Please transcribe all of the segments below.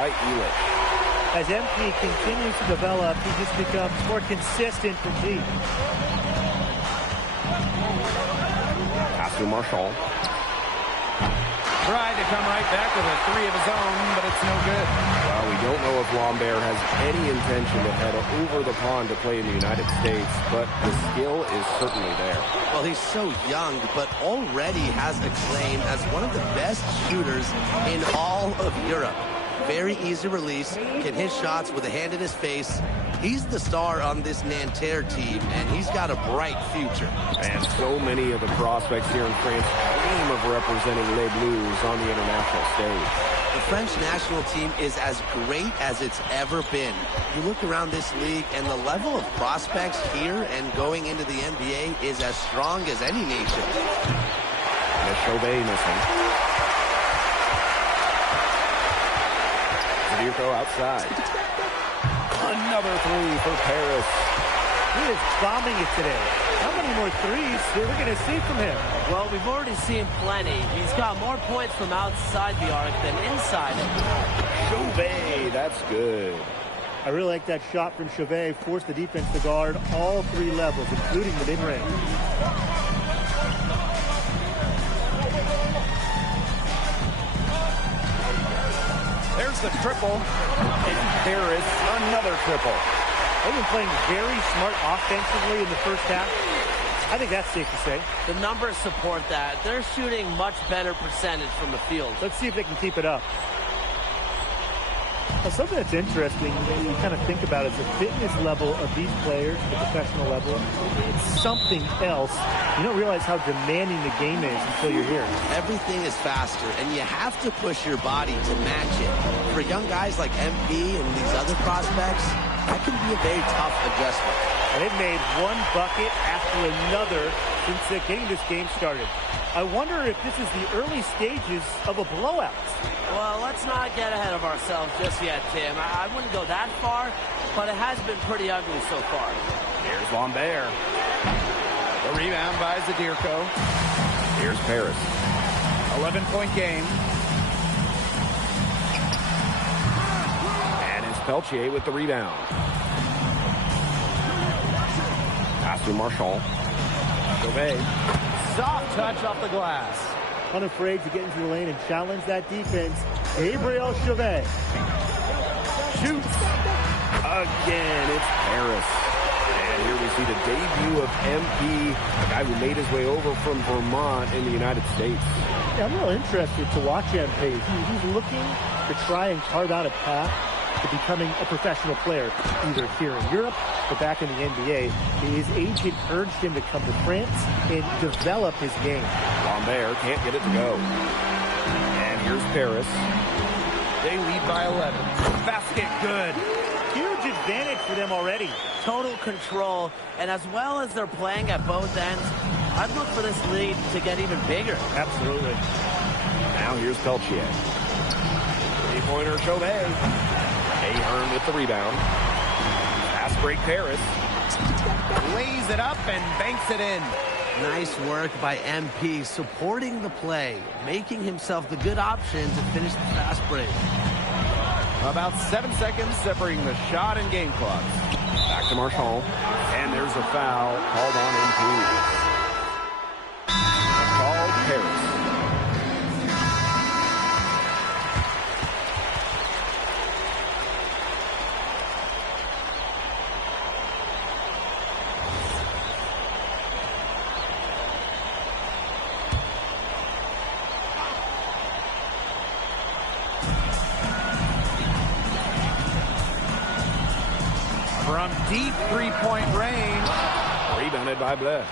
by Elich. As MP continues to develop, he just becomes more consistent from deep. Pass to Marshall. Tried to come right back with a three of his own, but it's no good. Well, we don't know if Lambert has any intention to head over the pond to play in the United States, but the skill is certainly there. Well, he's so young, but already has acclaim as one of the best shooters in all of Europe. Very easy release, can hit shots with a hand in his face. He's the star on this Nanterre team, and he's got a bright future. And so many of the prospects here in France dream of representing Les Bleus on the international stage. The French national team is as great as it's ever been. You look around this league, and the level of prospects here and going into the NBA is as strong as any nation. And Chauvet missing. Zirko outside. Another three for Paris. He is bombing it today. How many more threes are we going to see from him? Well, we've already seen plenty. He's got more points from outside the arc than inside it. Chauvet, that's good. I really like that shot from Chauvet. Forced the defense to guard all three levels, including the mid-range. There's the triple. And there is another triple. They've been playing very smart offensively in the first half. I think that's safe to say. The numbers support that. They're shooting much better percentage from the field. Let's see if they can keep it up. Well, something that's interesting when you kind of think about is the fitness level of these players at the professional level. It's something else. You don't realize how demanding the game is until you're here. Everything is faster, and you have to push your body to match it. For young guys like MP and these other prospects, that can be a very tough adjustment. And they've made one bucket after another since getting this game started. I wonder if this is the early stages of a blowout. Well, let's not get ahead of ourselves just yet, Tim. I wouldn't go that far, but it has been pretty ugly so far. Here's Lambert. The rebound by Zadirko. Here's Paris. 11-point game. And it's Peltier with the rebound. Pass to Marshall. Chauvet. Soft touch off the glass. Unafraid to get into the lane and challenge that defense. Gabriel Chauvet. Shoots. Again, it's Paris. And here we see the debut of MP, a guy who made his way over from Vermont in the United States. Yeah, I'm real interested to watch MP. He's looking to try and carve out a path to becoming a professional player, either here in Europe or back in the NBA. His agent urged him to come to France and develop his game. Lambert can't get it to go. And here's Paris. They lead by 11. Basket good. Huge advantage for them already. Total control, and as well as they're playing at both ends, I'd look for this lead to get even bigger. Absolutely. Now here's Peltier. Three-pointer Chauvet. Ahern with the rebound. Pass break Paris. Lays it up and banks it in. Nice work by MP, supporting the play, making himself the good option to finish the fast break. About 7 seconds separating the shot and game clock. Back to Marshall. And there's a foul called on MP. Called Paris. From deep three-point range. Rebounded by Blais.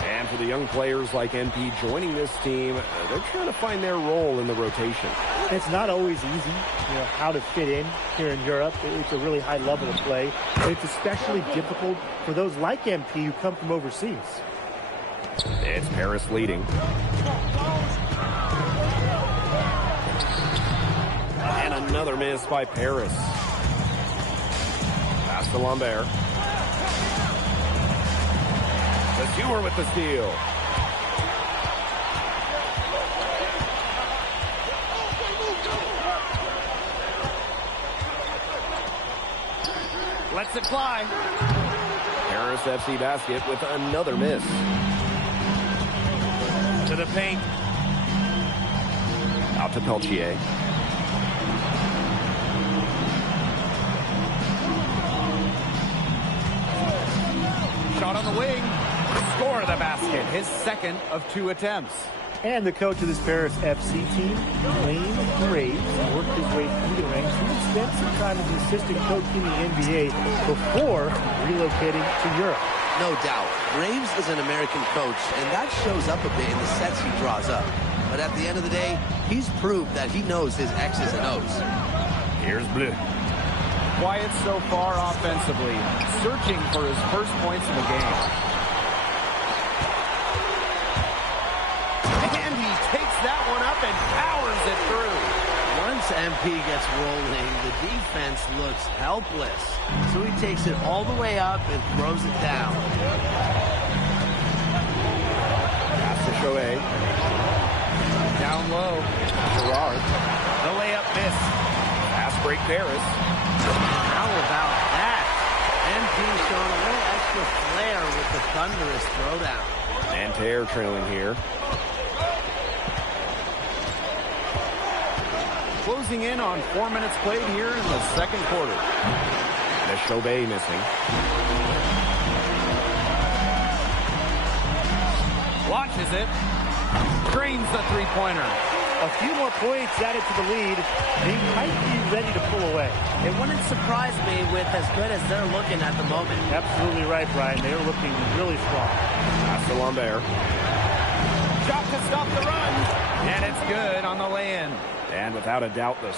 And for the young players like MP joining this team, they're trying to find their role in the rotation. It's not always easy, how to fit in here in Europe. It's a really high level of play. And it's especially difficult for those like MP who come from overseas. It's Paris leading. And another miss by Paris. Pass to Lambert. The Dewar with the steal. Lets it fly. Paris FC basket with another miss. To the paint. Out to Peltier. Shot on the wing. Score the basket. His second of 2 attempts. And the coach of this Paris FC team, Wayne Graves, worked his way through the ranks. He spent some time as an assistant coach in the NBA before relocating to Europe. No doubt. Graves is an American coach, and that shows up a bit in the sets he draws up. But at the end of the day, he's proved that he knows his X's and O's. Here's Bleu. Quiet so far offensively. Searching for his first points in the game. And he takes that one up and powers it through. Once MP gets rolling, the defense looks helpless. So he takes it all the way up and throws it down. Pass to Shohei. Down low. Gerard. The layup miss. Pass break Paris. How about that? MP showing a little extra flair with the thunderous throwdown. Nanterre trailing here. Closing in on 4 minutes played here in the second quarter. Shohei missing. Launches it. Drains the three-pointer. A few more points added to the lead. They might be ready to pull away. It wouldn't surprise me with as good as they're looking at the moment. Absolutely right, Brian. They are looking really strong. Pass to Lambert. Shot to stop the run. And it's good on the lay-in. And without a doubt, the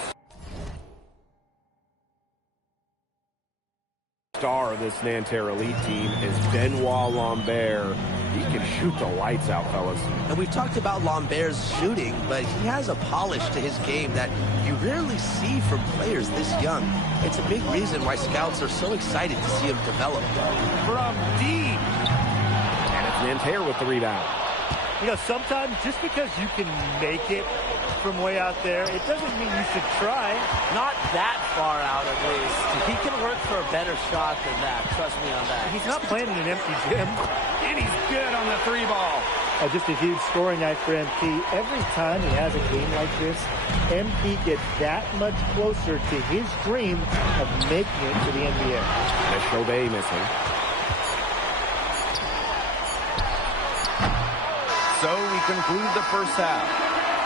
star of this Nanterre Elite team is Benoit Lambert. He can shoot the lights out, fellas. And we've talked about Lambert's shooting, but he has a polish to his game that you rarely see from players this young. It's a big reason why scouts are so excited to see him develop. From deep. And it's Nanterre with the rebound. You know, sometimes just because you can make it from way out there, it doesn't mean you should try. Not that far out, at least. He can work for a better shot than that. Trust me on that. He's not playing in an empty gym. And he's good on the 3-ball. Just a huge scoring night for MP. Every time he has a game like this, MP gets that much closer to his dream of making it to the NBA. Shohei missing. So we conclude the first half.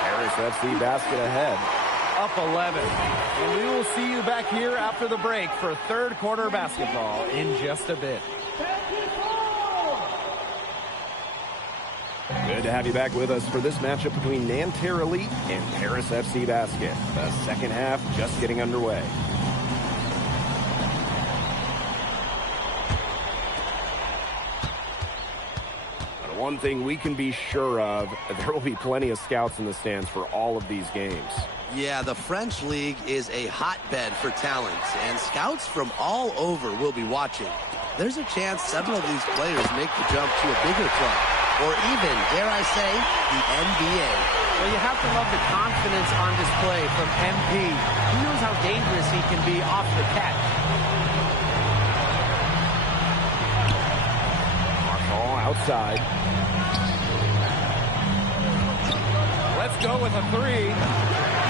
Paris FC basket ahead. Up 11. And we will see you back here after the break for third quarter basketball in just a bit. Good to have you back with us for this matchup between Nanterre Elite and Paris FC Basket. The second half just getting underway. But one thing we can be sure of, there will be plenty of scouts in the stands for all of these games. Yeah, the French League is a hotbed for talent, and scouts from all over will be watching. There's a chance several of these players make the jump to a bigger club, or even, dare I say, the NBA. Well, you have to love the confidence on display from MP. He knows how dangerous he can be off the catch. Marshall outside. Let's go with a 3.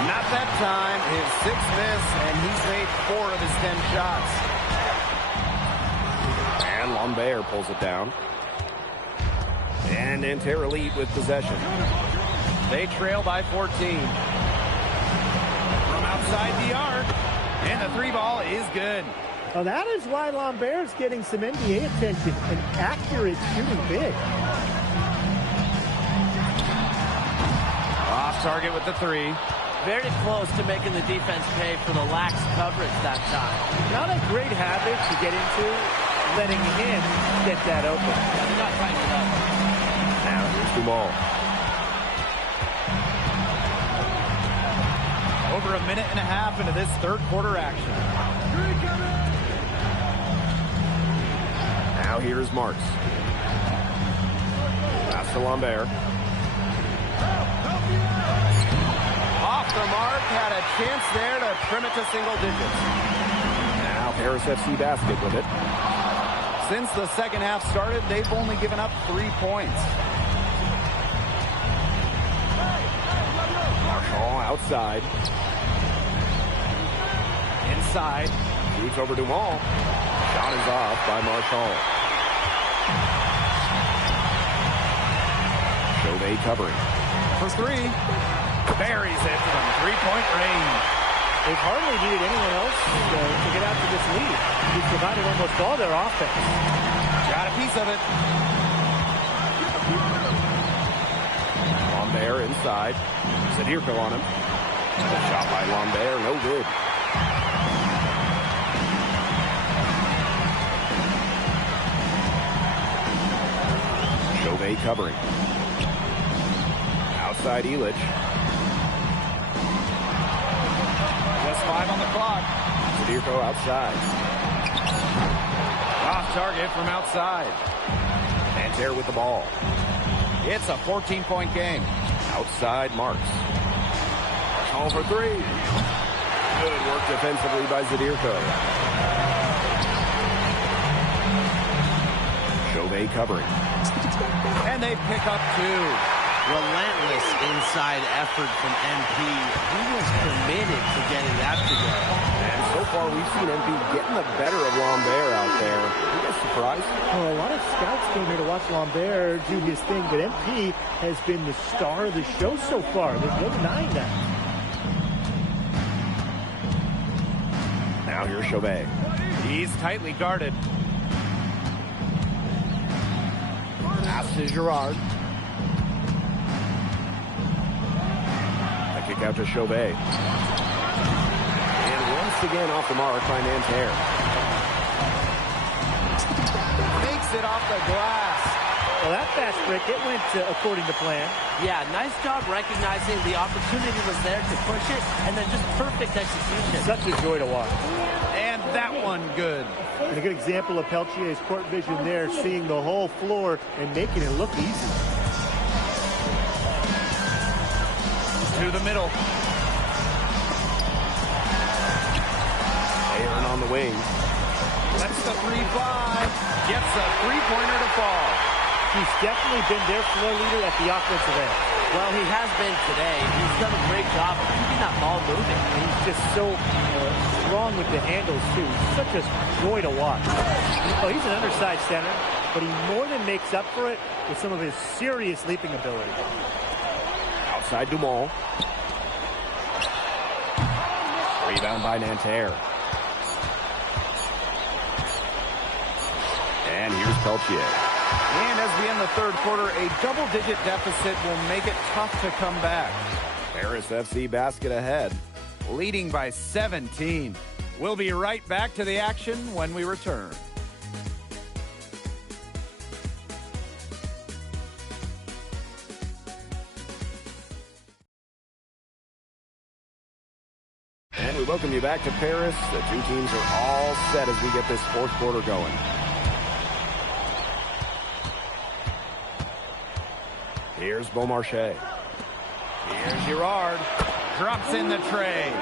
Not that time. His 6th miss, and he's made 4 of his 10 shots. And Lambert pulls it down. And Nanterre Elite with possession. They trail by 14. From outside the arc. And the 3-ball is good. Now that is why Lambert's getting some NBA attention. An accurate shooting big. Off target with the 3. Very close to making the defense pay for the lax coverage that time. Not a great habit to get into, letting him get that open. Yeah, they're not trying it up. Now here's the ball. Over a minute and a half into this third quarter action. Now here's Marks. Pass to Lambert. Off the mark, had a chance there to trim it to single digits. Now Paris FC basket with it. Since the second half started, they've only given up 3 points. Marshall outside. Inside. Shoots over Dumont. Shot is off by Marshall. Chauvet covering. For 3. Buries it from three-point range. They've hardly needed anyone else to get out to this lead. He's provided almost all their offense. Got a piece of it. Lambert inside. Zadirko on him. The shot by Lambert, no good. Chauvet covering. Outside Elich. Just 5 on the clock. Zadirko outside. Off target from outside. Nanterre with the ball. It's a 14-point game. Outside Marks. Call for 3. Good work defensively by Zadirko. Chauvet covering. And they pick up 2. Relentless inside effort from MP. He was committed to getting that together. And so far, we've seen MP getting the better of Lambert out there. You guys surprised? Well, a lot of scouts came here to watch Lambert do his thing, but MP has been the star of the show so far. There's no denying that. Now here's Chauvet. He's tightly guarded. Pass to Girard. The kick out to Chauvet. And once again off the mark by Nanterre. Makes it off the glass. Well, that fast break, it went according to plan. Yeah, nice job recognizing the opportunity was there to push it, and then just perfect execution. Such a joy to watch. And that one good. And a good example of Peltier's court vision there, seeing the whole floor and making it look easy. To the middle. Aaron on the wing. Lets the 3 fly. Gets a three-pointer to fall. He's definitely been their floor leader at the offensive end. Well, he has been today. He's done a great job of keeping that ball moving. He's just so strong with the handles, too. Such a joy to watch. Oh, he's an undersized center, but he more than makes up for it with some of his serious leaping ability. Outside Dumont. Rebound by Nanterre. And here's Peltier. And as we end the third quarter, a double-digit deficit will make it tough to come back. Paris FC basket ahead. Leading by 17. We'll be right back to the action when we return. And we welcome you back to Paris. The two teams are all set as we get this fourth quarter going. Here's Beaumarchais. Here's Girard. Drops in the tray.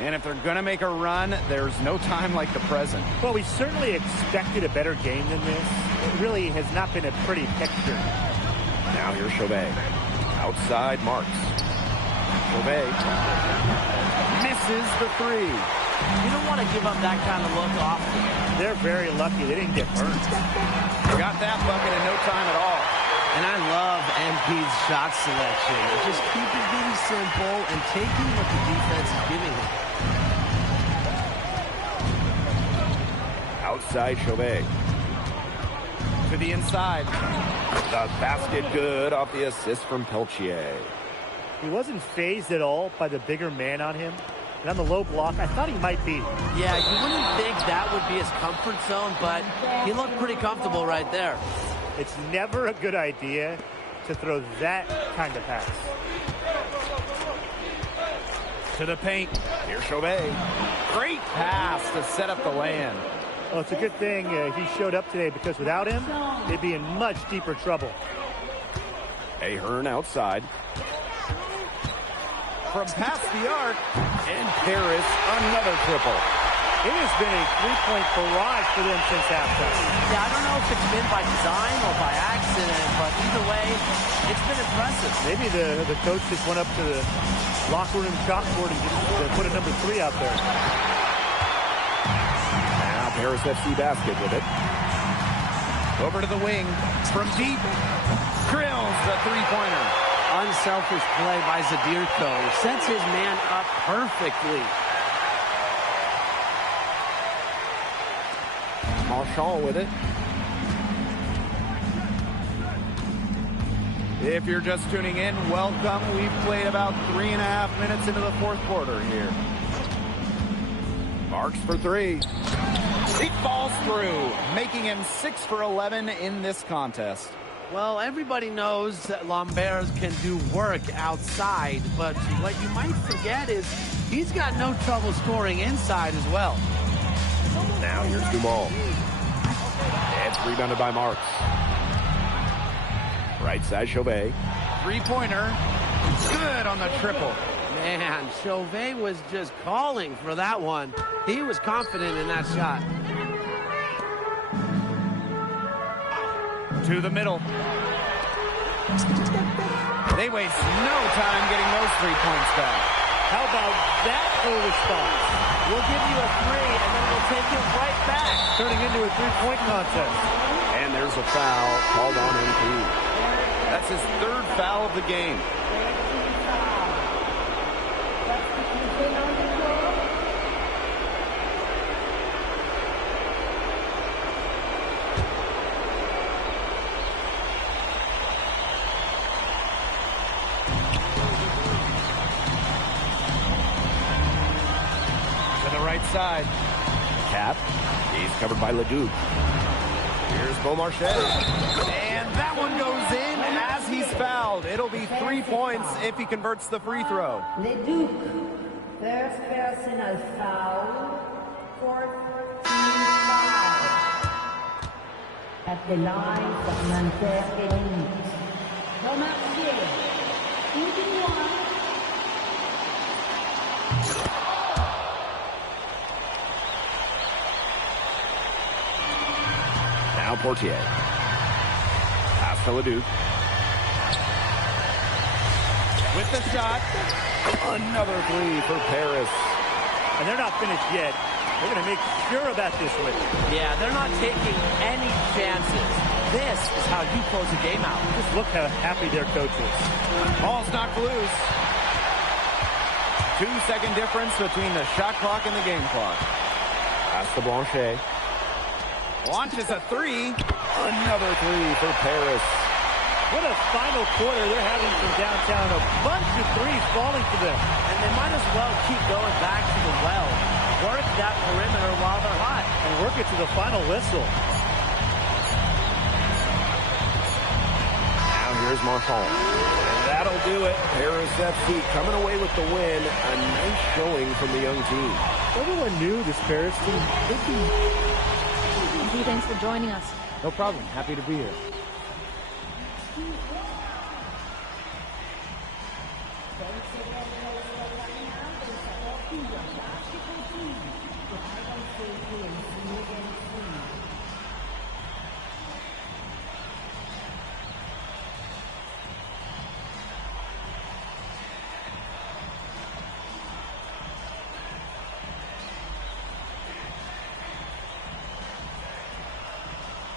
And if they're going to make a run, there's no time like the present. Well, we certainly expected a better game than this. It really has not been a pretty picture. Now here's Chauvet. Outside Marks. Chauvet misses the 3. You don't want to give up that kind of look often. They're very lucky they didn't get burned. Got that bucket in no time at all. And I love MP's shot selection. Just keep it really simple and taking what the defense is giving him. outside Chauvet. To the inside. The basket good off the assist from Peltier. He wasn't phased at all by the bigger man on him. And on the low block, I thought he might be. Yeah, you wouldn't think that would be his comfort zone, but he looked pretty comfortable right there. It's never a good idea to throw that kind of pass. To the paint. Here's Chauvet. Great pass to set up the land. Well, it's a good thing he showed up today, because without him, they'd be in much deeper trouble. Ahern outside. From past the arc, and Paris, another triple. It has been a three-point barrage for them since halftime. Yeah, I don't know if it's been by design or by accident, but either way, it's been impressive. Maybe the coach just went up to the locker room chalkboard and just put a number 3 out there. Now Paris FC basket with it. Over to the wing, from deep, drills the three-pointer. Unselfish play by Zadirko. Sets his man up perfectly. Marchand with it. If you're just tuning in, welcome. We've played about 3.5 minutes into the fourth quarter here. Marks for 3. He falls through, making him 6 for 11 in this contest. Well, everybody knows that Lambert can do work outside, but what you might forget is he's got no trouble scoring inside as well. Now here's Dumal. It's rebounded by Marks. Right side, Chauvet. Three-pointer, good on the triple. Man, Chauvet was just calling for that one. He was confident in that shot. To the middle. They waste no time getting those 3 points back. How about that for a response? We'll give you a 3, and then we'll take it right back. Turning into a three-point contest. And there's a foul called on MP. That's his 3rd foul of the game. Right side. Cap. He's covered by Leduc. Here's Beaumarchais. And that one goes in as he's fouled. It'll be 3 points if he converts the free throw. Leduc, first personal foul, 14 foul. At the line of Nanterre Elite. Beaumarchais, 21. Now Portier. Pass to Leduc. With the shot. Another 3 for Paris. And they're not finished yet. They're going to make sure about this one. Yeah, they're not taking any chances. This is how you close a game out. Just look how happy their coach is. Ball's knocked loose. 2-second difference between the shot clock and the game clock. Pass to Blanchet. Launches a 3. Another 3 for Paris. What a final quarter they're having from downtown. A bunch of threes falling for them. And they might as well keep going back to the well. Work that perimeter while they're hot. And work it to the final whistle. Now here's Marchand. And that'll do it. Paris FC coming away with the win. A nice showing from the young team. Everyone knew this Paris team. Thanks for joining us. No problem. Happy to be here.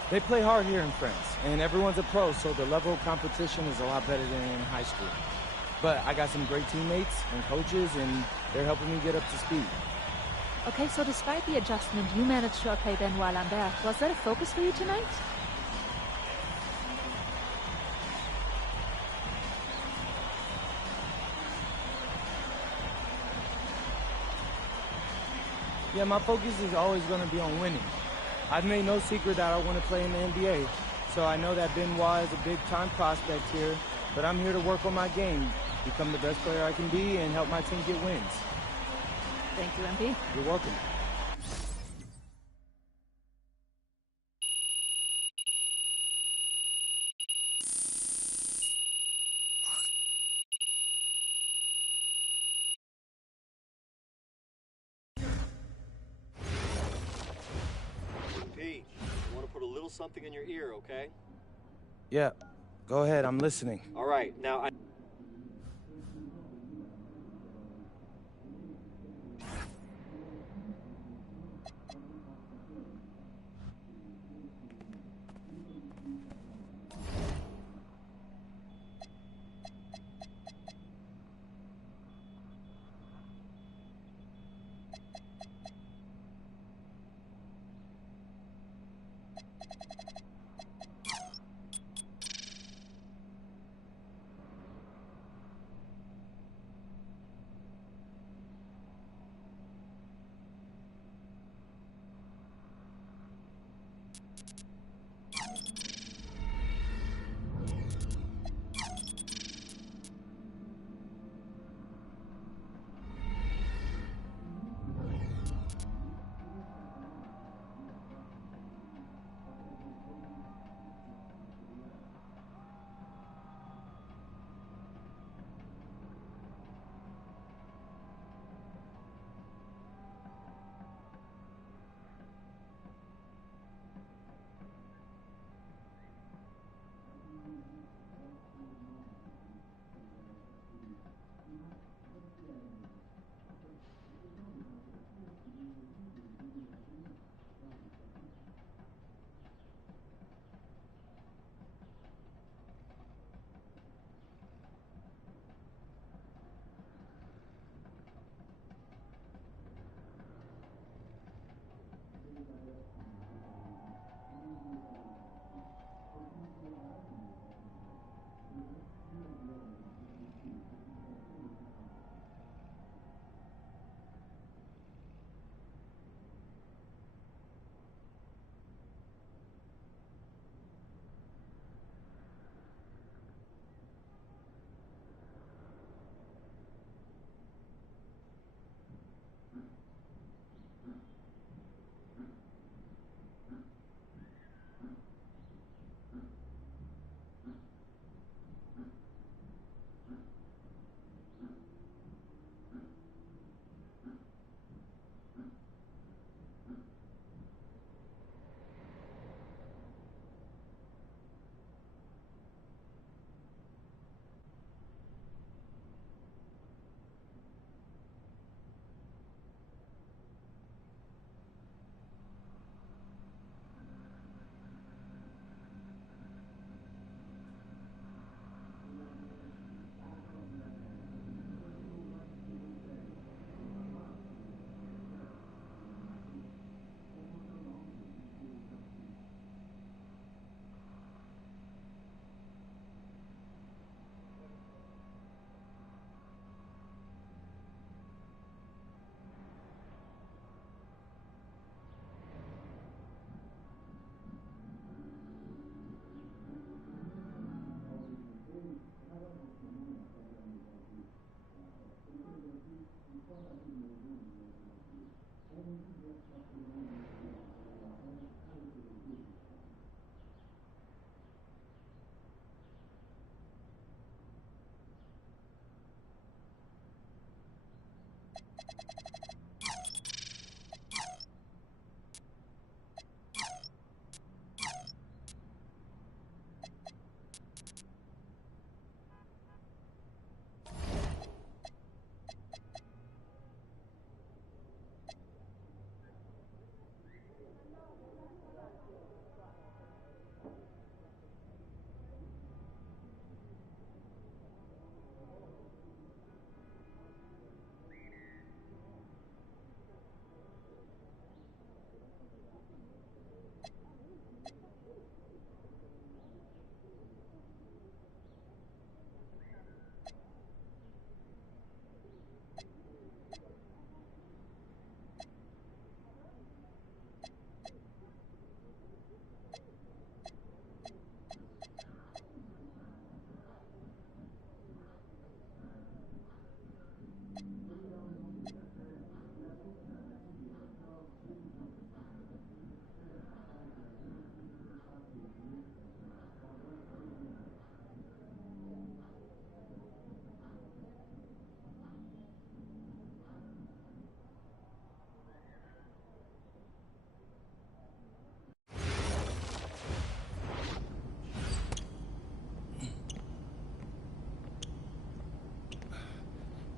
They play hard here in France, and everyone's a pro, so the level of competition is a lot better than in high school. But I got some great teammates and coaches, and they're helping me get up to speed. Okay, so despite the adjustment, you managed to outplay Benoit Lambert. Was that a focus for you tonight? Yeah, my focus is always going to be on winning. I've made no secret that I want to play in the NBA, so I know that Benoit is a big-time prospect here, but I'm here to work on my game, become the best player I can be, and help my team get wins. Thank you, MP. You're welcome. little something in your ear, okay? Yeah, go ahead, I'm listening. All right, now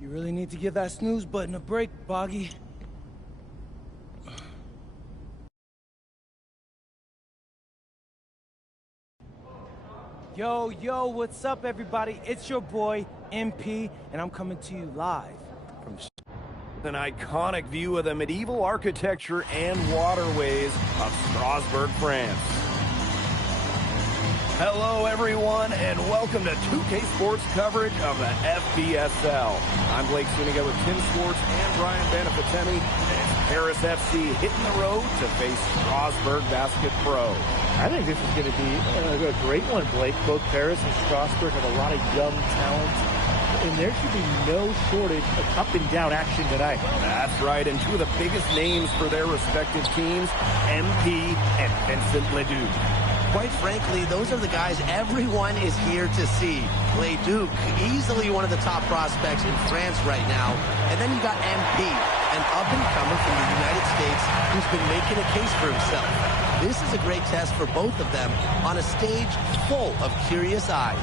You really need to give that snooze button a break, Boggy. Yo, what's up, everybody? It's your boy, MP, and I'm coming to you live from... An iconic view of the medieval architecture and waterways of Strasbourg, France. Hello, everyone, and welcome to 2K Sports coverage of the FBSL. I'm Blake Suniga with Tim Schwartz and Brian Banafitemi. It's Paris FC hitting the road to face Strasbourg Basket Pro. I think this is going to be a great one, Blake. Both Paris and Strasbourg have a lot of young talent, and there should be no shortage of up-and-down action tonight. That's right, and two of the biggest names for their respective teams, MP and Vincent Leduc. Quite frankly, those are the guys everyone is here to see. Leduc, easily one of the top prospects in France right now. And then you got MP, an up-and-comer from the United States who's been making a case for himself. This is a great test for both of them on a stage full of curious eyes.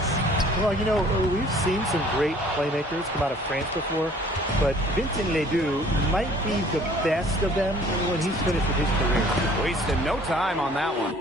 Well, you know, we've seen some great playmakers come out of France before, but Vincent Ledoux might be the best of them when he's finished with his career. Wasted no time on that one.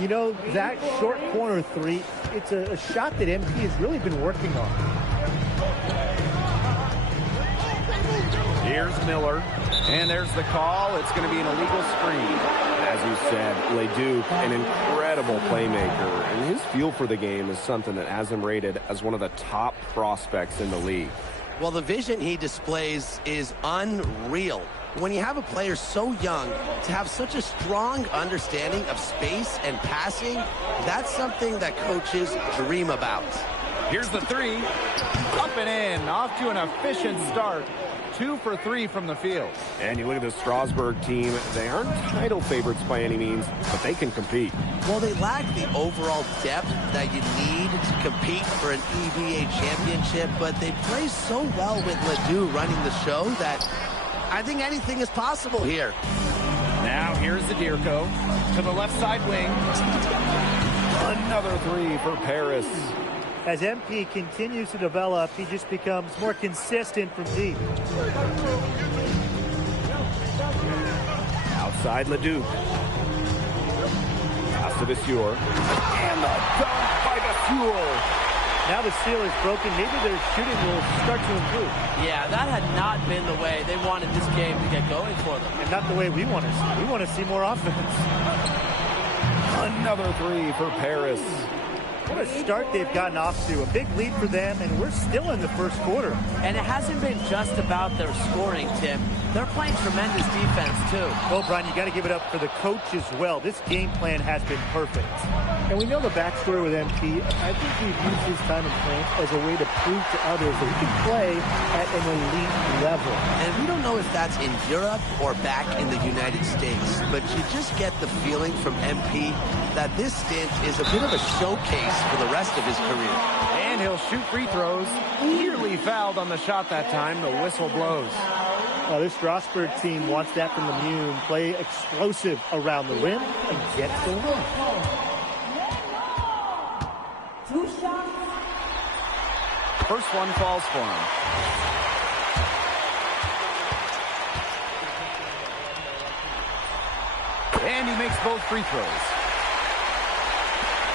You know, that short corner three, it's a shot that MP has really been working on. Here's Miller, and there's the call. It's going to be an illegal screen. As you said, Leduc, an incredible playmaker, and his feel for the game is something that has him rated as one of the top prospects in the league. Well, the vision he displays is unreal. When you have a player so young, to have such a strong understanding of space and passing, that's something that coaches dream about. Here's the three. Up and in. Off to an efficient start. 2 for 3 from the field. And you look at the Strasburg team, they aren't title favorites by any means, but they can compete. Well, they lack the overall depth that you need to compete for an EVA championship, but they play so well with Ledoux running the show that I think anything is possible here. Now here's Zadirko to the left side wing. Another three for Paris. As MP continues to develop, he just becomes more consistent from deep. Outside Leduc. Pass to Vasseur. And the dunk by Vasseur. Now the seal is broken. Maybe their shooting will start to improve. Yeah, that had not been the way they wanted this game to get going for them. And not the way we want to see. We want to see more offense. Another three for Paris. What a start they've gotten off to. A big lead for them, and we're still in the first quarter. And it hasn't been just about their scoring, Tim. They're playing tremendous defense, too. Well, Brian, you got to give it up for the coach as well. This game plan has been perfect. And we know the backstory with MP. I think we've used his time in France as a way to prove to others that he can play at an elite level. And we don't know if that's in Europe or back in the United States, but you just get the feeling from MP that this stint is a bit of a showcase for the rest of his career. And he'll shoot free throws. Nearly fouled on the shot that time. The whistle blows. This Strasburg team wants that from Lemieux. Play explosive around the rim and get the look. 2 shots. First one falls for him. And he makes both free throws.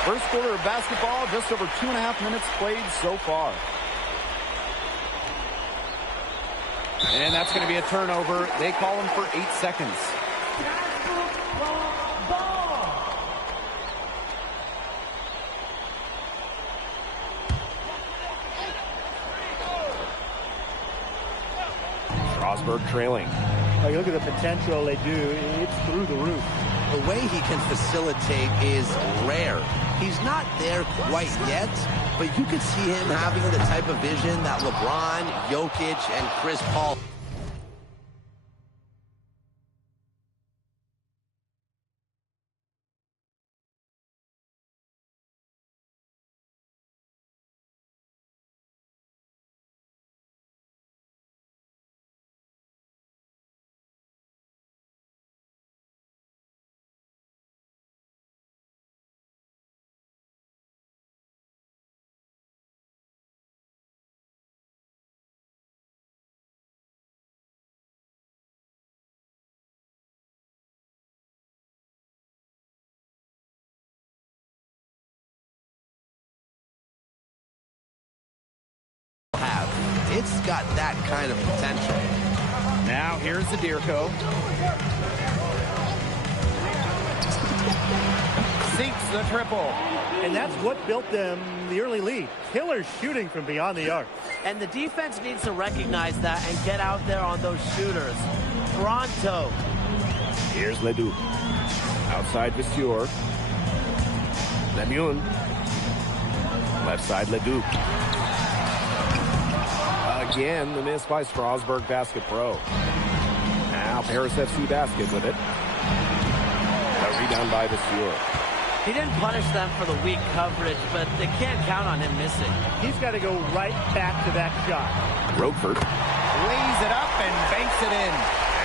First quarter of basketball, just over 2.5 minutes played so far. And that's going to be a turnover. They call him for 8 seconds. Strasburg trailing. You look at the potential they do. It's through the roof. The way he can facilitate is rare. He's not there quite yet, but you could see him having the type of vision that LeBron, Jokic, and Chris Paul. It's got that kind of potential. Now here's Zadirko. Sinks the triple. And that's what built them the early lead. Killer shooting from beyond the arc. And the defense needs to recognize that and get out there on those shooters. Pronto. Here's Ledoux. Outside Vasseur. Lemieux. Left side Ledoux. Again, the miss by Strasburg Basket Pro. Now Paris FC Basket with it. A rebound by Vasseur. He didn't punish them for the weak coverage, but they can't count on him missing. He's got to go right back to that shot. Roquefort lays it up and banks it in.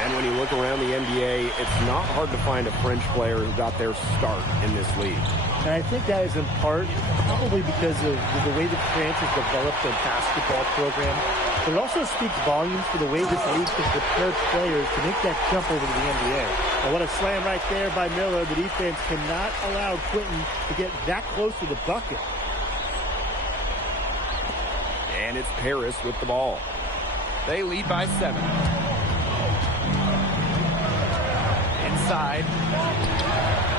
And when you look around the NBA, it's not hard to find a French player who got their start in this league. And I think that is in part probably because of the way that France has developed their basketball program. But it also speaks volumes for the way this league can prepare players to make that jump over to the NBA. And what a slam right there by Miller. The defense cannot allow Quentin to get that close to the bucket. And it's Paris with the ball. They lead by 7. Inside.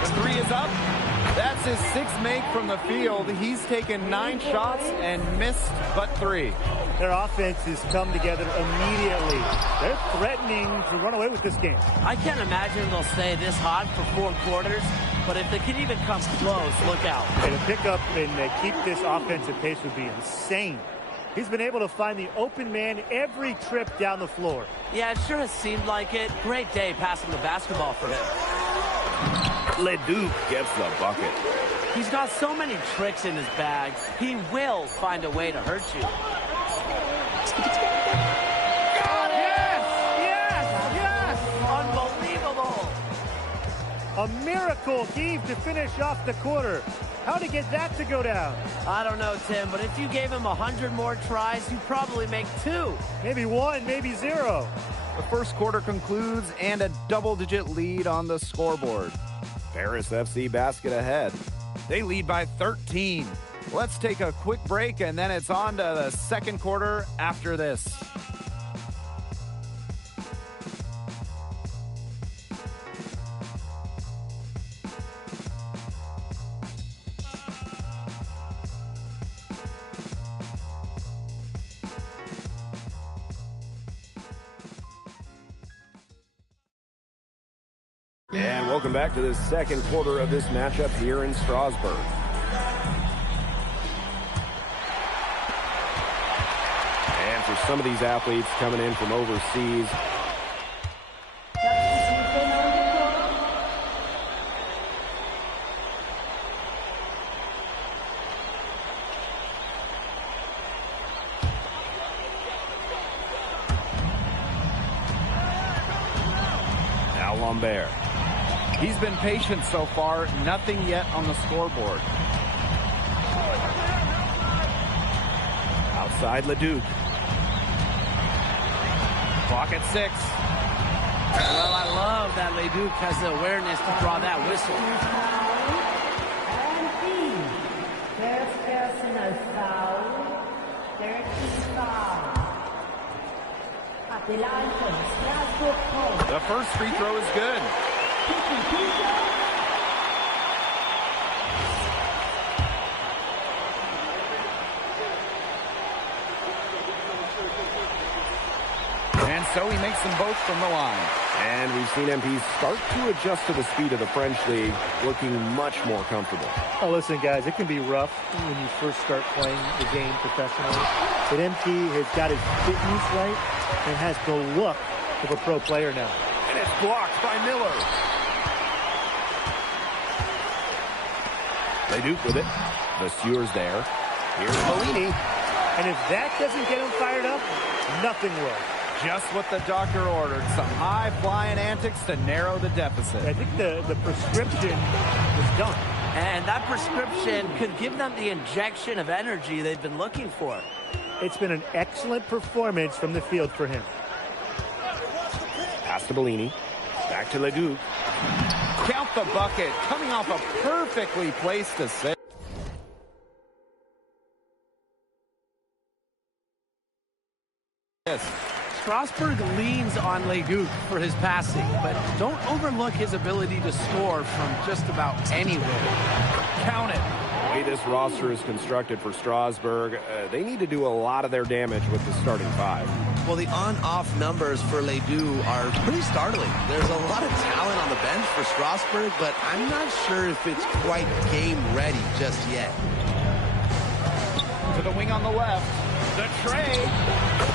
The 3 is up. That's his 6th make from the field. He's taken 9 shots and missed but 3. Their offense has come together immediately. They're threatening to run away with this game. I can't imagine they'll stay this hot for 4 quarters, but if they can even come close, look out. And to pick up and keep this offensive pace would be insane. He's been able to find the open man every trip down the floor. Yeah, it sure has seemed like it. Great day passing the basketball for him. Leduc gets the bucket. He's got so many tricks in his bag. He will find a way to hurt you. Unbelievable. A miracle heave to finish off the quarter. How to get that to go down? I don't know, Tim, but if you gave him 100 more tries, you'd probably make 2. Maybe 1, maybe 0. The first quarter concludes and a double-digit lead on the scoreboard. Paris FC basket ahead. They lead by 13. Let's take a quick break, and then it's on to the second quarter after this. And welcome back to the second quarter of this matchup here in Strasbourg. And for some of these athletes coming in from overseas, now Lambert. He's been patient so far. Nothing yet on the scoreboard. Outside Leduc. Clock at 6. Well, I love that Leduc has the awareness to draw that whistle. First personal foul, 13 foul. At the line for Strasbourg Point. The first free throw is good. And so he makes them both from the line. And we've seen MP start to adjust to the speed of the French league, looking much more comfortable. Oh, listen, guys, it can be rough when you first start playing the game professionally. But MP has got his fitness right and has the look of a pro player now. And it's blocked by Miller. Leduc with it. Vasseurs there. Here's Bellini. And if that doesn't get him fired up, nothing will. Just what the doctor ordered. Some high-flying antics to narrow the deficit. I think the prescription was done. And that prescription could give them the injection of energy they've been looking for. It's been an excellent performance from the field for him. Pass to Bellini. Back to Leduc. Count the bucket. Coming off a perfectly placed assist. Strasbourg leans on Leduc for his passing, but don't overlook his ability to score from just about anywhere. Count it. The way this roster is constructed for Strasbourg, they need to do a lot of their damage with the starting 5. Well, the on-off numbers for Ledoux are pretty startling. There's a lot of talent on the bench for Strasbourg, but I'm not sure if it's quite game ready just yet. To the wing on the left. The tray.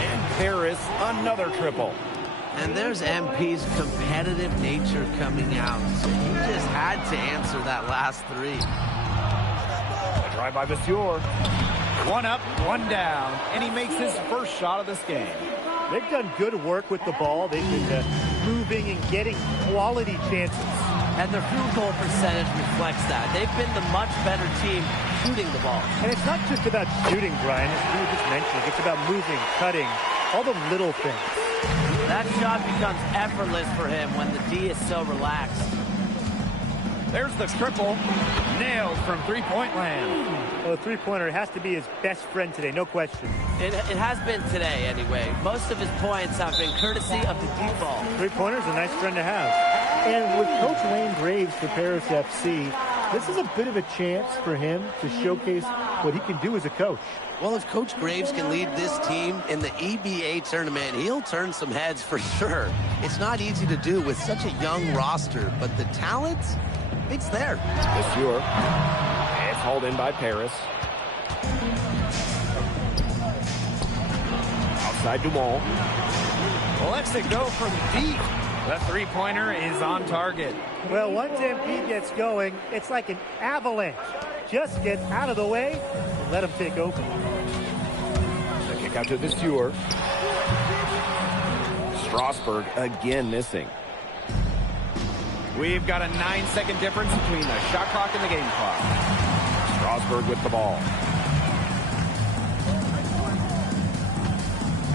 And Paris, another triple. And there's MP's competitive nature coming out. So he just had to answer that last 3. A drive by Vasseur. One up, one down, and he makes his first shot of this game. They've done good work with the ball. They've been moving and getting quality chances. and their field goal percentage reflects that. They've been the much better team shooting the ball. And it's not just about shooting, Brian, as you were just mentioning. It's about moving, cutting, all the little things. That shot becomes effortless for him when the D is so relaxed. There's the triple. Nailed from three-point land. Well, the three-pointer has to be his best friend today, no question. It has been today, anyway. Most of his points have been courtesy of the deep ball. Three-pointer's a nice friend to have. And with Coach Wayne Graves for Paris FC, this is a bit of a chance for him to showcase what he can do as a coach. Well, if Coach Graves can lead this team in the EBA tournament, he'll turn some heads for sure. It's not easy to do with such a young roster, but the talent, it's there. Monsieur. It's hauled in by Paris. Outside Dumont. Lets it go from deep. The three-pointer is on target. Well, once MP gets going, it's like an avalanche. Just get out of the way and let him take over. The kick out to the Stewart. Strasburg again missing. We've got a 9-second difference between the shot clock and the game clock. Strasburg with the ball.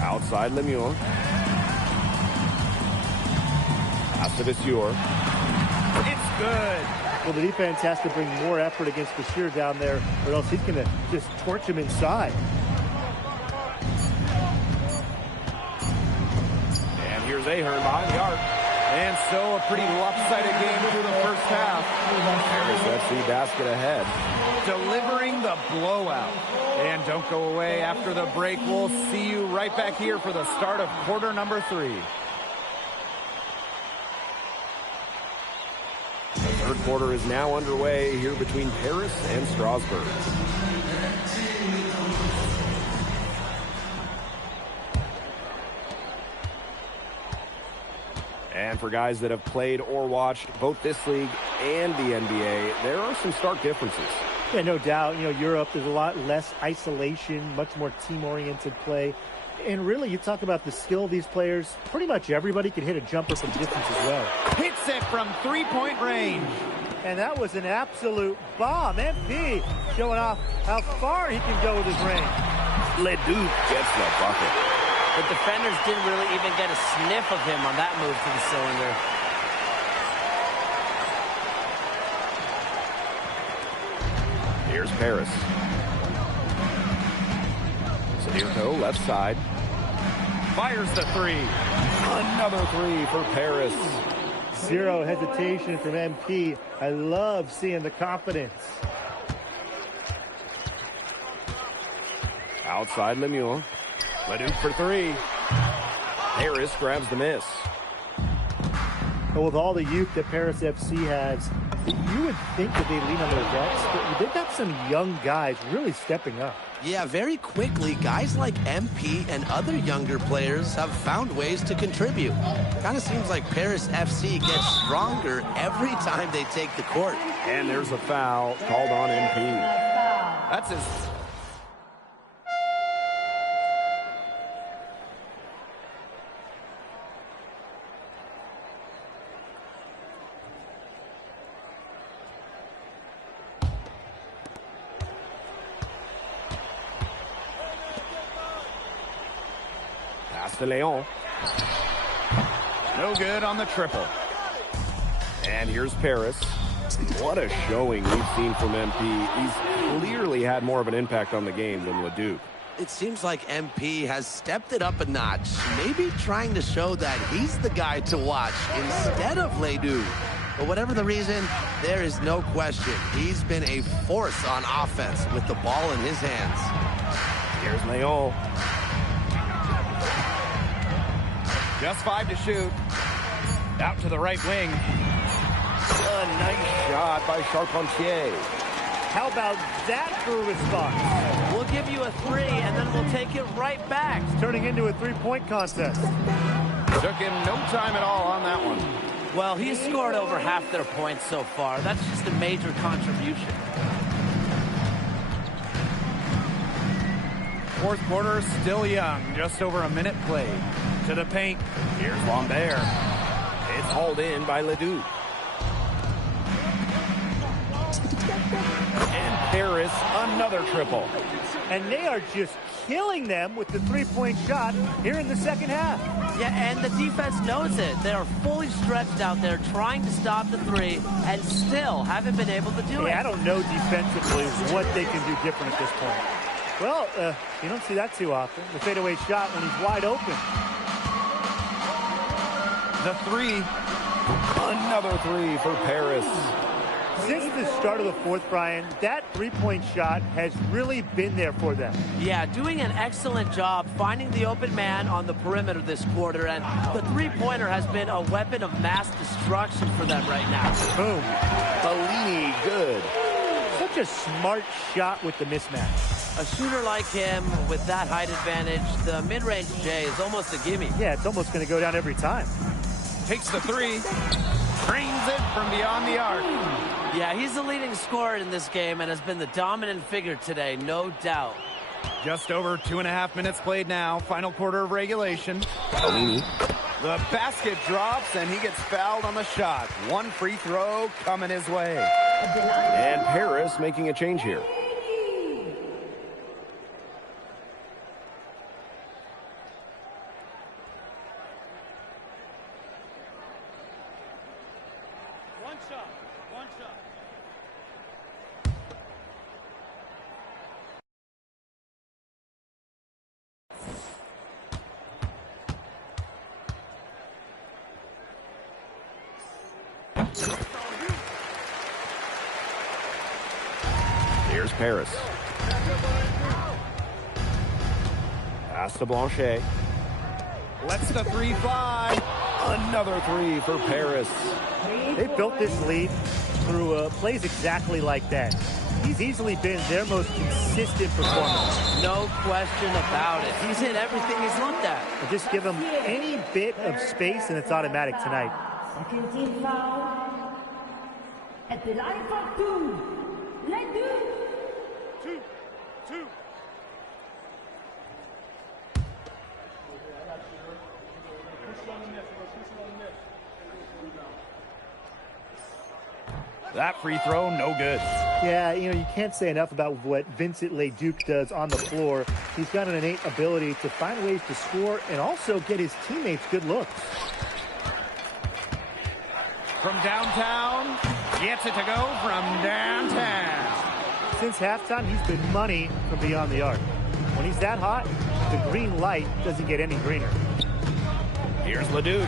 Outside Lemieux. Pass to Monsieur. It's good. Well, the defense has to bring more effort against Bashir down there, or else he's going to just torch him inside. And here's Ahern behind the arc. And so a pretty lopsided game through the first half. Paris FC basket ahead. Delivering the blowout. And don't go away after the break. We'll see you right back here for the start of quarter number 3. The third quarter is now underway here between Paris and Strasburg. And for guys that have played or watched both this league and the NBA, there are some stark differences. Yeah, no doubt. You know, Europe, there's a lot less isolation, much more team-oriented play. And really, you talk about the skill of these players, pretty much everybody can hit a jumper from distance as well. Hits it from three-point range. And that was an absolute bomb. MP showing off how far he can go with his range. Leduc gets the bucket. The defenders didn't really even get a sniff of him on that move to the cylinder. Here's Paris. Sadirko, left side. Fires the three. Another three for Paris. Zero hesitation from MP. I love seeing the confidence. Outside Lemieux. Leduc for three. Paris grabs the miss. But with all the youth that Paris FC has, you would think that they lean on their vets, but they've got some young guys really stepping up. Yeah, very quickly, guys like MP and other younger players have found ways to contribute. Kind of seems like Paris FC gets stronger every time they take the court. And there's a foul called on MP. That's his... To Leon. No good on the triple. And here's Paris. What a showing we've seen from MP. He's clearly had more of an impact on the game than Leduc. It seems like MP has stepped it up a notch, maybe trying to show that he's the guy to watch instead of Leduc. But whatever the reason, there is no question he's been a force on offense with the ball in his hands. Here's Leon. Just 5 to shoot. Out to the right wing. A nice shot by Charpentier. How about that for a response? We'll give you a 3, and then we'll take it right back. It's turning into a three-point contest. Took him no time at all on that one. Well, he's scored over half their points so far. That's just a major contribution. Fourth quarter still young. Just over a minute played. To the paint. Here's Lambert. It's hauled in by Leduc. And Paris, another triple. And they are just killing them with the three-point shot here in the second half. Yeah, and the defense knows it. They are fully stretched out there trying to stop the three and still haven't been able to do it. I don't know defensively what they can do different at this point. Well, you don't see that too often. The fadeaway shot when he's wide open. The three. Another three for Paris. Since the start of the fourth, Brian, that three-point shot has really been there for them. Yeah, doing an excellent job finding the open man on the perimeter this quarter, and the three-pointer has been a weapon of mass destruction for them right now. Boom. Bellini, good. Such a smart shot with the mismatch. A shooter like him with that height advantage, the mid-range J is almost a gimme. Yeah, it's almost going to go down every time. Takes the three. Trains it from beyond the arc. Yeah, he's the leading scorer in this game and has been the dominant figure today, no doubt. Just over 2.5 minutes played now. Final quarter of regulation. Bellini. The basket drops, and he gets fouled on the shot. One free throw coming his way. And Paris making a change here. Here's Paris. Pass to Blanchet. Lets the three fly. Another three for Paris. They built this lead through plays exactly like that. He's easily been their most consistent performer. No question about it. He's hit everything he's looked at. And just give him any bit of space and it's automatic tonight. Second team foul. At the line for two. Let's do. Two. That free throw, no good. Yeah, you can't say enough about what Vincent Leduc does on the floor. He's got an innate ability to find ways to score and also get his teammates good looks. From downtown, gets it to go from downtown. Since halftime, he's been money from beyond the arc. When he's that hot, the green light doesn't get any greener. Here's Leduc.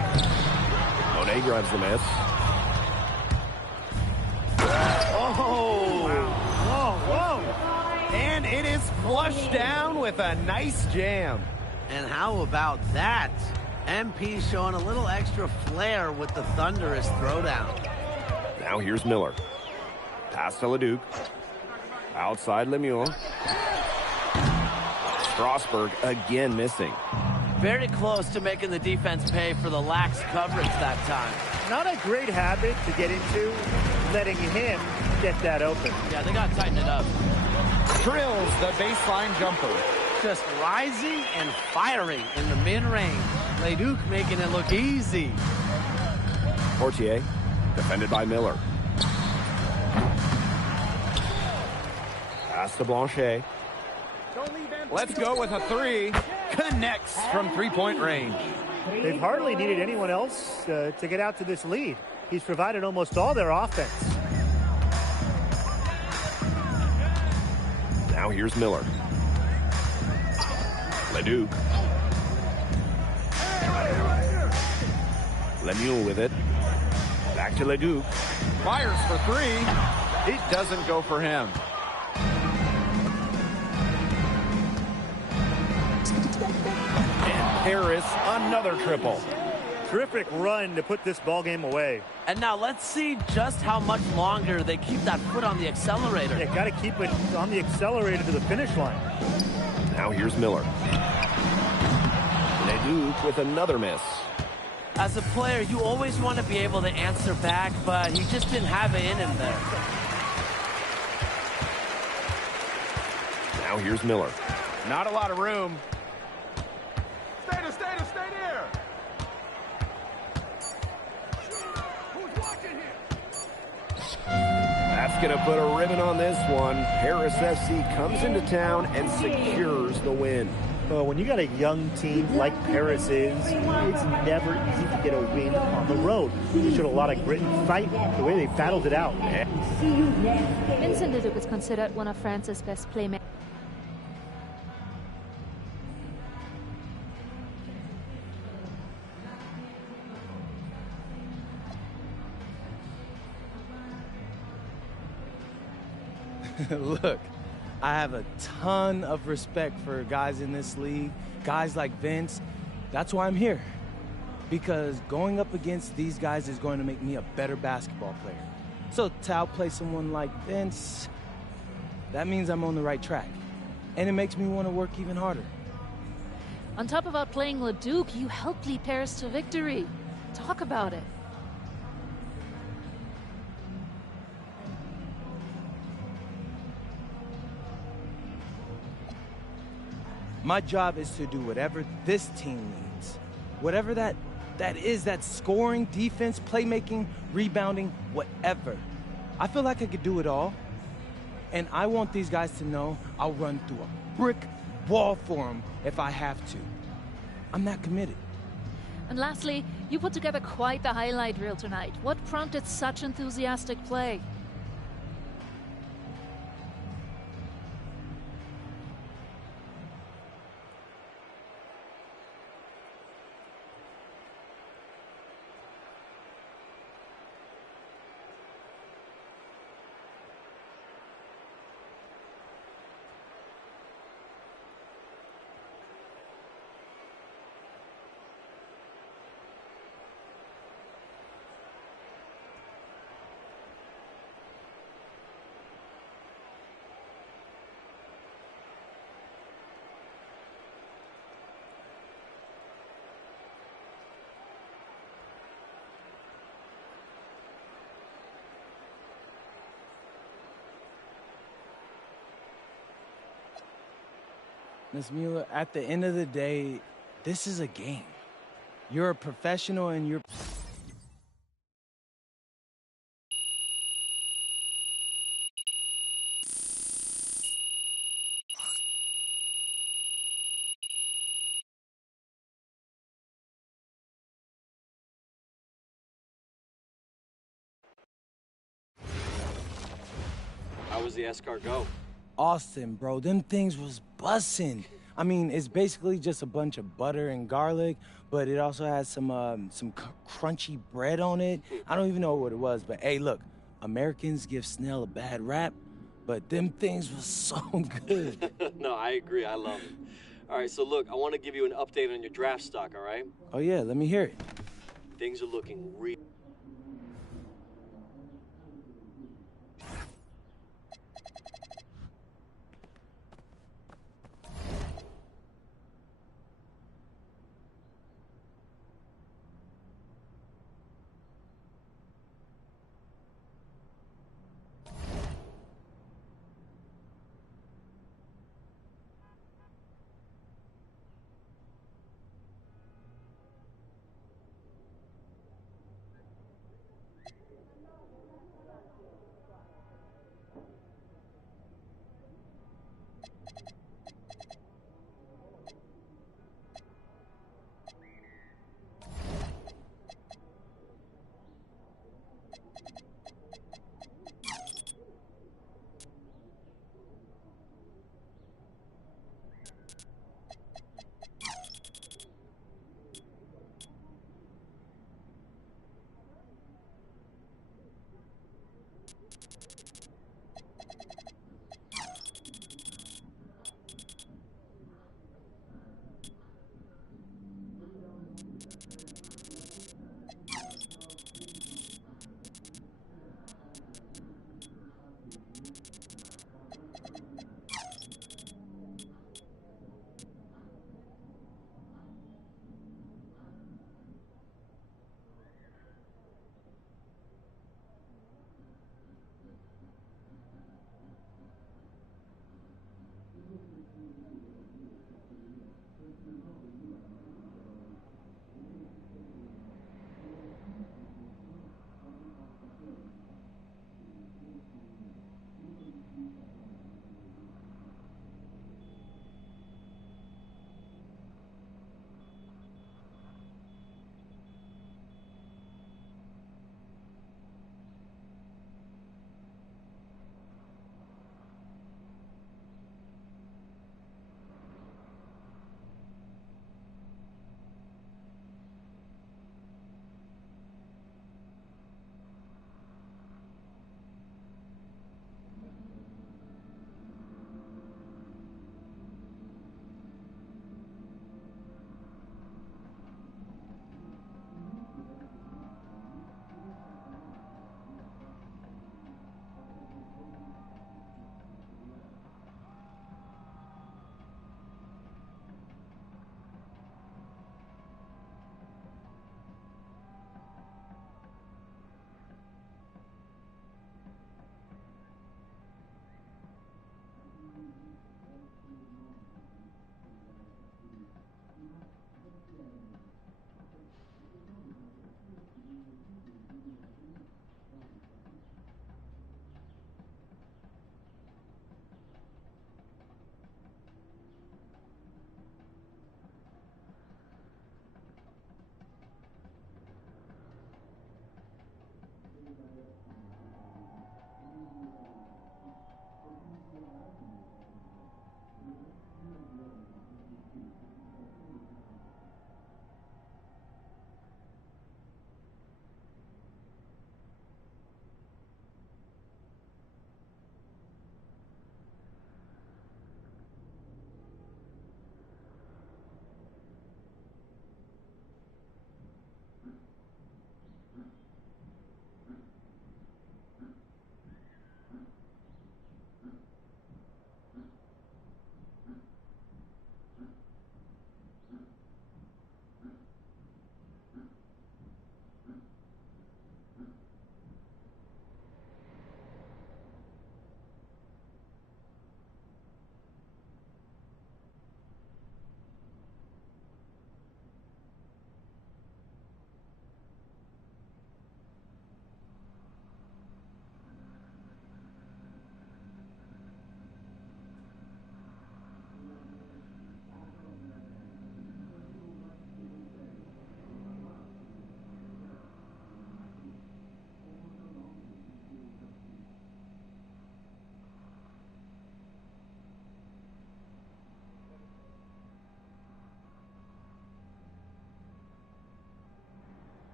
Monet grabs the miss. Oh! Wow. Whoa! And it is flushed down with a nice jam. And how about that? MP showing a little extra flair with the thunderous throwdown. Now here's Miller. Pass to Leduc. Outside Lemieux. Strasburg again missing. Very close to making the defense pay for the lax coverage that time. Not a great habit to get into, letting him get that open. Yeah, they got to tighten it up. Drills the baseline jumper. Just rising and firing in the mid-range. Leduc making it look easy. Portier, defended by Miller. Pass to Blanchet. Let's go with a three. Connects from three-point range. They've hardly needed anyone else to get out to this lead. He's provided almost all their offense. Now here's Miller. Leduc. Lemieux with it. Back to Leduc. Fires for three. It doesn't go for him. And Paris, another triple. Terrific run to put this ball game away. And now let's see just how much longer they keep that foot on the accelerator. Yeah, got to keep it on the accelerator to the finish line. Now here's Miller. Leduc with another miss. As a player, you always want to be able to answer back, but he just didn't have it in him there. Now here's Miller. Not a lot of room. Stay there. That's going to put a ribbon on this one. Paris FC comes into town and secures the win. Well, when you got a young team like Paris is, it's never easy to get a win on the road. They showed a lot of grit and fight, the way they battled it out. Vincent Leduc is considered one of France's best playmakers. Look, I have a ton of respect for guys in this league, guys like Vince. That's why I'm here. Because going up against these guys is going to make me a better basketball player. So to outplay someone like Vince, that means I'm on the right track. And it makes me want to work even harder. On top of outplaying Leduc, you helped lead Paris to victory. Talk about it. My job is to do whatever this team needs. Whatever that is, that's scoring, defense, playmaking, rebounding, whatever. I feel like I could do it all. And I want these guys to know I'll run through a brick wall for them if I have to. I'm that committed. And lastly, you put together quite the highlight reel tonight. What prompted such enthusiastic play? Ms. Mueller, at the end of the day, this is a game. You're a professional and you're... How was the escargot? Austin, bro, them things was bussin'. I mean, it's basically just a bunch of butter and garlic, but it also has some crunchy bread on it. I don't even know what it was, but hey, look, Americans give Snell a bad rap, but them things was so good. No, I agree. I love it. All right, so look, I want to give you an update on your draft stock, all right? Oh, yeah, let me hear it. Things are looking real.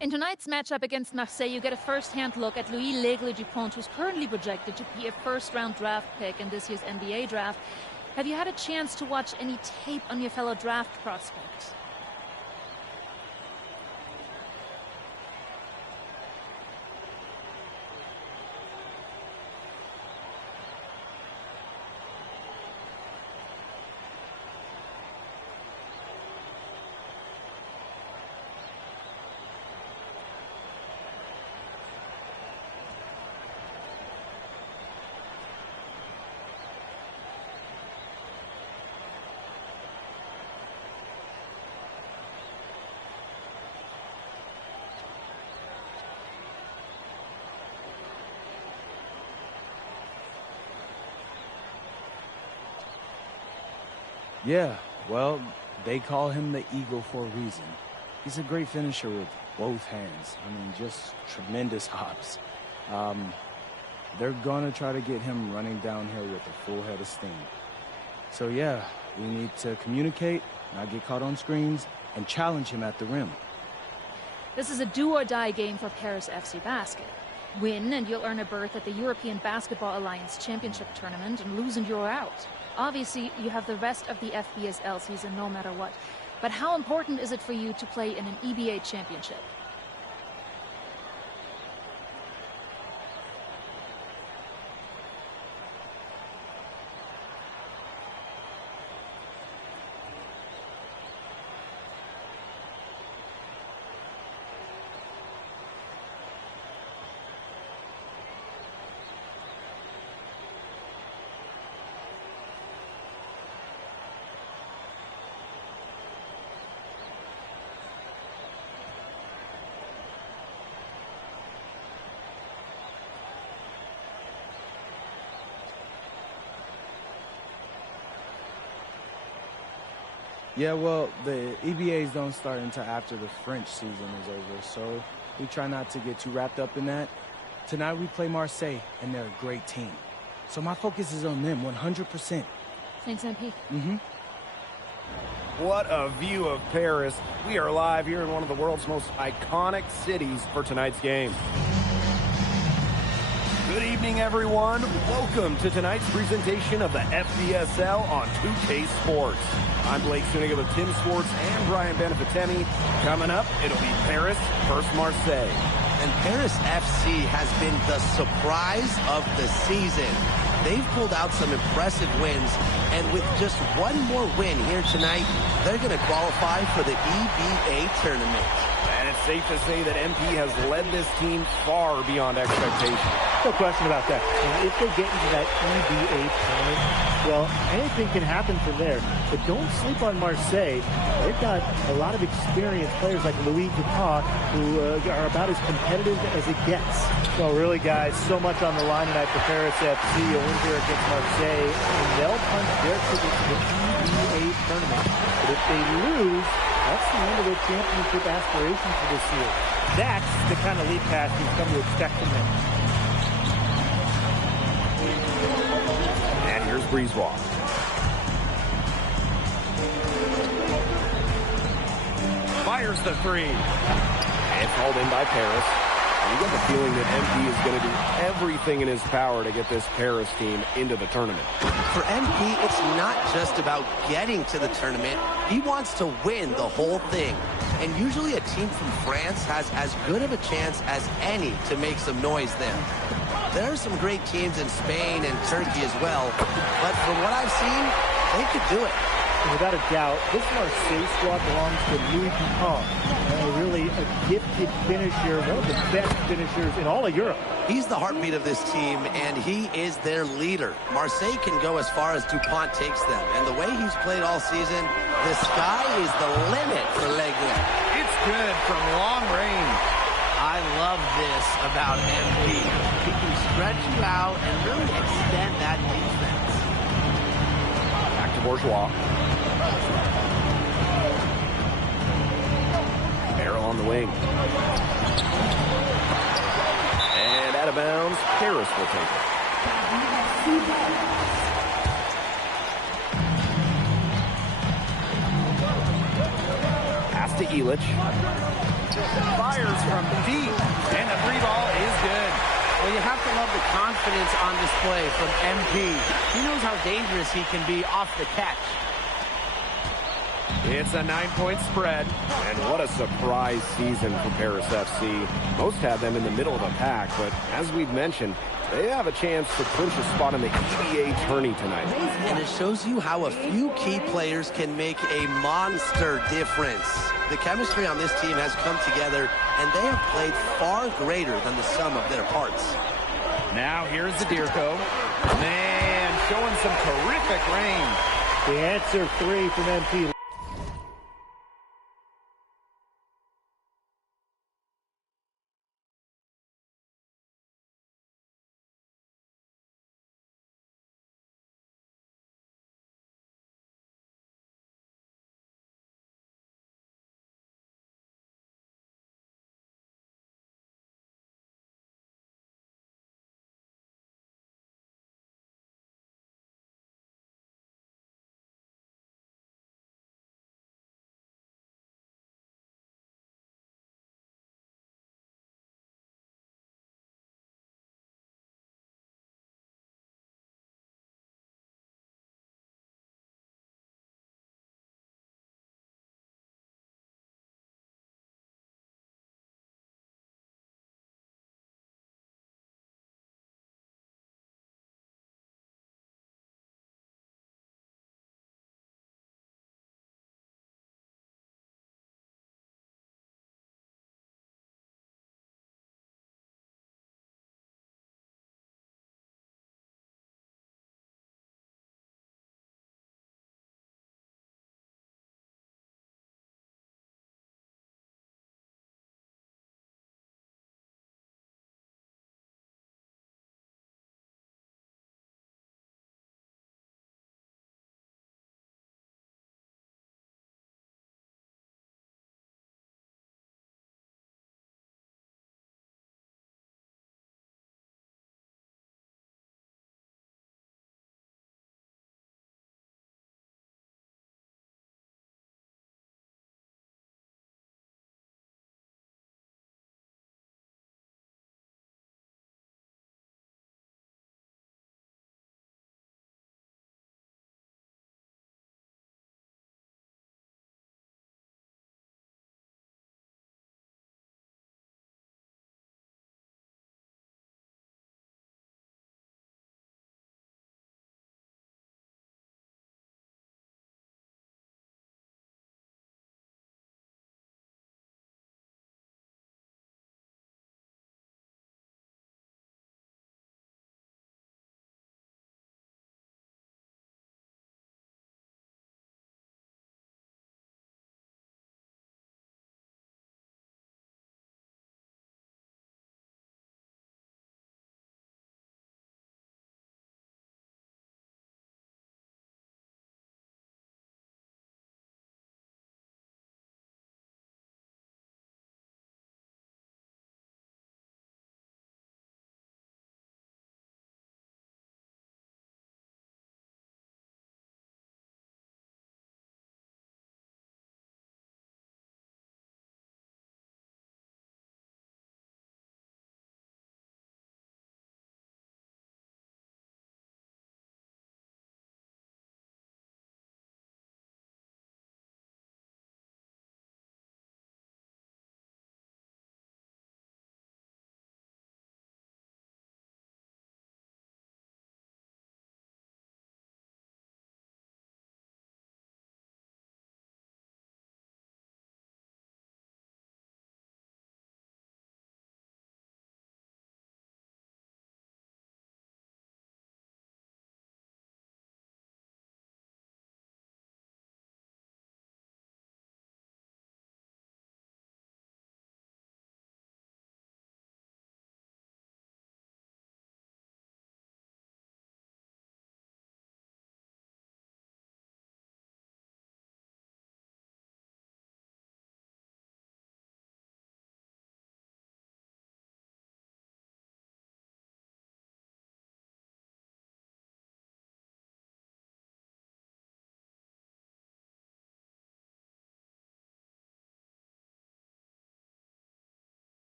In tonight's matchup against Marseille, you get a first-hand look at Louis L'Aigle-Dupont, who's currently projected to be a first-round draft pick in this year's NBA draft. Have you had a chance to watch any tape on your fellow draft prospect? Yeah, well, they call him the Eagle for a reason. He's a great finisher with both hands. I mean, just tremendous hops. They're gonna try to get him running downhill with a full head of steam. So yeah, we need to communicate, not get caught on screens, and challenge him at the rim. This is a do-or-die game for Paris FC Basket. Win and you'll earn a berth at the European Basketball Alliance Championship Tournament, and lose and you're out. Obviously, you have the rest of the FBSL season no matter what. But how important is it for you to play in an EBA championship? Yeah, well, the EBAs don't start until after the French season is over, so we try not to get too wrapped up in that. Tonight we play Marseille, and they're a great team. So my focus is on them 100%. Thanks, MP. What a view of Paris. We are live here in one of the world's most iconic cities for tonight's game. Good evening, everyone. Welcome to tonight's presentation of the FBSL on 2K Sports. I'm Blake Suniga with Tim Sports and Brian Benefitemi. Coming up, it'll be Paris versus Marseille. And Paris FC has been the surprise of the season. They've pulled out some impressive wins, and with just one more win here tonight, they're going to qualify for the EBA tournament. And it's safe to say that MP has led this team far beyond expectations. No question about that. And if they get into that EBA tournament, well, anything can happen from there. But don't sleep on Marseille. They've got a lot of experienced players like Louis Dupont, who are about as competitive as it gets. So really, guys, so much on the line tonight for Paris FC. A win here against Marseille, and they'll punch their ticket to the EBA tournament. But if they lose, that's the end of their championship aspirations for this year. That's the kind of lead pass you've come to expect from them. And here's Breezewalk. Fires the three. And it's hauled in by Paris. And you get the feeling that MP is going to do everything in his power to get this Paris team into the tournament. For MP, it's not just about getting to the tournament. He wants to win the whole thing. And usually a team from France has as good of a chance as any to make some noise there. There are some great teams in Spain and Turkey as well, but from what I've seen, they could do it. And without a doubt, this Marseille squad belongs to Louis Dupont. Really a gifted finisher, one of the best finishers in all of Europe. He's the heartbeat of this team, and he is their leader. Marseille can go as far as Dupont takes them, and the way he's played all season, the sky is the limit for L'Aigle. It's good from long range. I love this about MP. He can stretch you out and really extend that defense. Back to Bourgeois. Barrel on the wing. And out of bounds, Paris will take it. Pass to Illich. Fires from deep, and the free ball is good. Well, you have to love the confidence on display from MP. He knows how dangerous he can be off the catch. It's a 9-point spread, and what a surprise season for Paris FC. Most have them in the middle of the pack, but as we've mentioned, they have a chance to clinch a spot in the EBA tourney tonight. And it shows you how a few key players can make a monster difference. The chemistry on this team has come together, and they have played far greater than the sum of their parts. Now here's Zadirko. Man, showing some terrific range. The answer 3 from MP.